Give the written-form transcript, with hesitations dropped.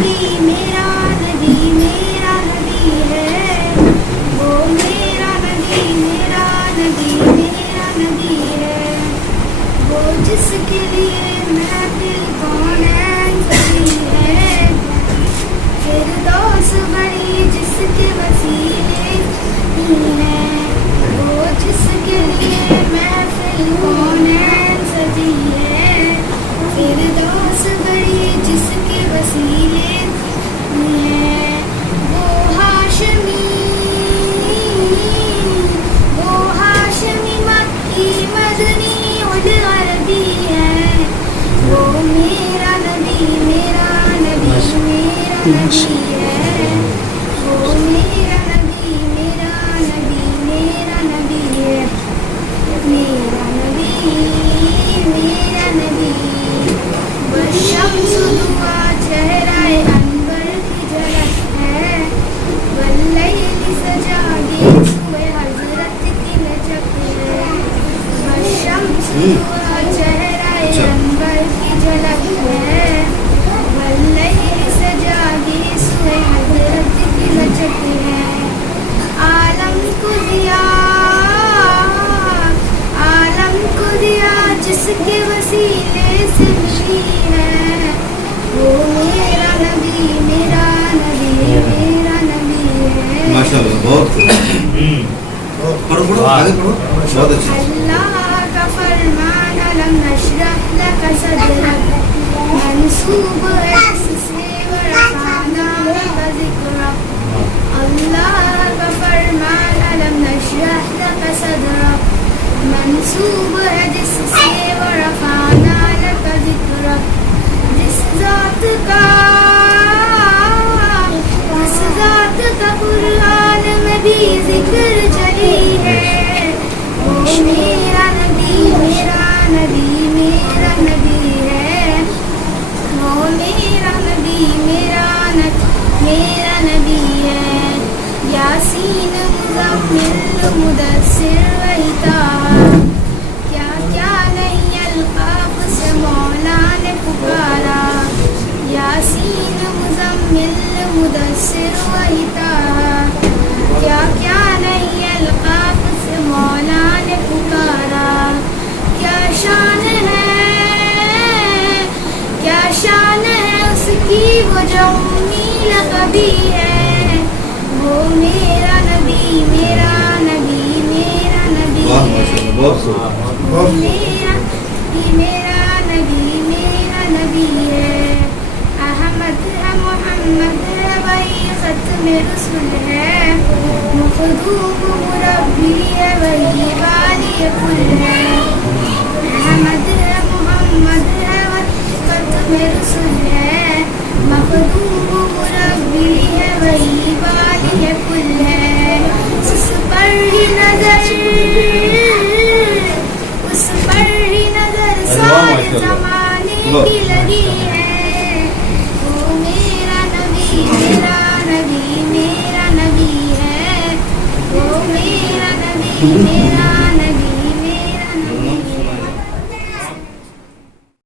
نبی میرا نبی میرا نبی ہے، وہ میرا نبی میرا نبی میرا نبی ہے، وہ جس کے لیے محفل کونین سجی ہے، فردوس بڑی جس کے وسیلے ہی ہے، وہ جس کے لیے محفل کونین سجی ہے، فردوس بڑی جس کے وسیلے ہی ہے، وہ ہاشمی مکی مدنی العربی ہے، وہ میرا نبی میرا نبی میرا نبی ہے، وہ میرا نبی میرا نبی میرا نبی ہے، میرا نبی میرا نبی، والشمس دعا چہرہ انور کی جھلک ہے، واللیل سجا گیسوئے حضرت کی لچک ہے، والشمس دعا چہرہ انور کی جھلک ہے، واللیل سجا گیسوئے حضرت کی لچک ہے، عالم کو دیا جس کے وسیلے سے ملی ہے، وہ میرا نبی میرا نبی میرا نبی ہے، ماشاءاللہ بہت پڑھو آگے پڑھو، بہت اچھا۔ اللہ کا فرمان علم نشرح لک صدرک، منسوب ہے اس سے ورفعنا لک ذکرک، اللہ کا فرمان علم نشرح لک صدرک، منسوب ہے جس سے ورفعنا لک ذکرک، جس ذات کا قرآن میں بھی ذکر جلی ہے، وہ میرا نبی میرا نبی میرا نبی ہے، وہ میرا نبی میرا نبی ہے، یاسین مزمل مدثر وہی طٰہٰ، کیا کیا نہیں القاف سے مولا نے پکارا، یاسین مزمل مدثر وہی طٰہٰ، کیا کیا نہیں القاف سے مولا نے پکارا، کیا شان ہے اس کی وہ جو امی لقبی ہے، وہ میرا نبی میرا نبی میرا نبی ہے، وہ میرا نبی میرا نبی ہے، احمد ہے محمد ہے وہی ختم رسول ہے، مخدوم مربی ہے وہی والی کل ہے، احمد ہے محمد ہے وہی ختم رسول ہے، مخدوم مربی ہے وہی والی کل ہے، اس پر ہی نظر سارے زمانے کی لگی ہے، وہ میرا نبی میرا نبی میرا نبی ہے، وہ میرا نبی میرا